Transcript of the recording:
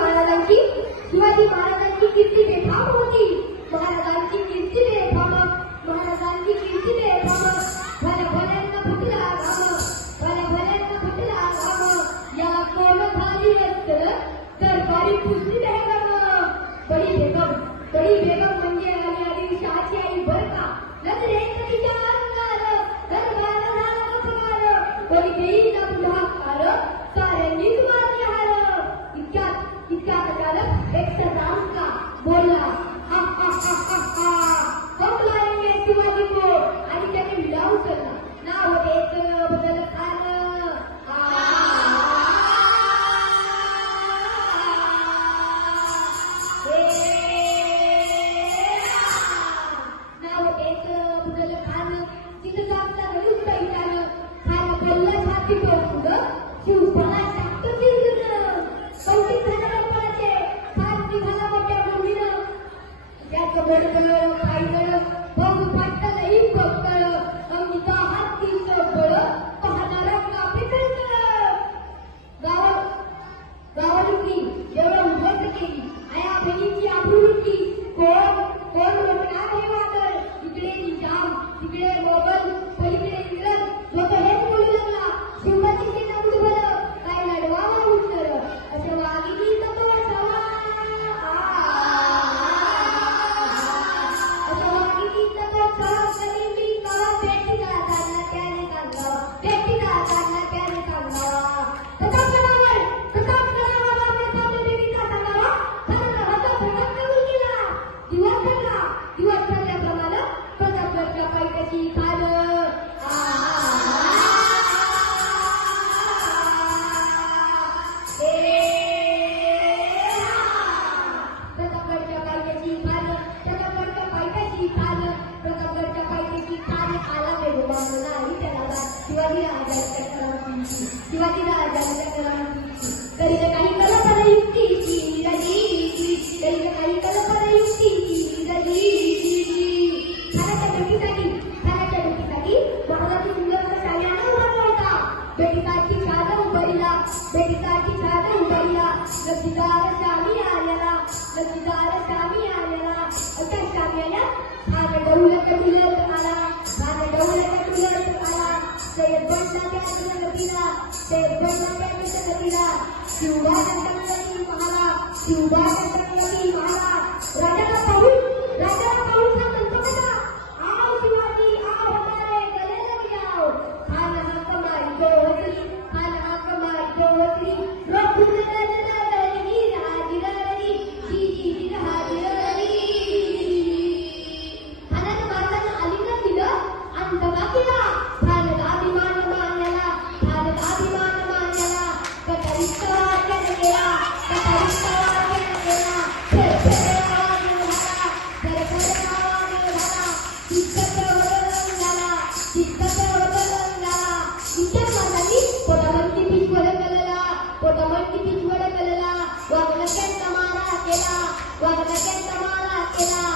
महाराजांची शिवाजी महाराजांची कीर्ती बेफाम होती. महाराजांची कीर्ती बेफाम महाराजांची कीर्ती बेफाम भल्या भल्यांना फुटला काम भल्या भल्यांना फुटला काम याला कोण भारी असतं? दरबारी पुष्टी పట్టలు పట్టలు పట్టలు ఇంకొక किंवा तिला अर्जाच्या करावी तरी काही कल्पना युक्ती तिला जी तरी काही कल्पना युक्ती तिला जी घराच्या भेटीसाठी घराच्या भेटीसाठी महाराजाची सुंदर शाळेला उभा राहता भेटीसाठी जागा उभारीला भेटीसाठी देवगणाच्या विषय तिला शिवभा चंद्रमती महाला Guarda que esta mala que la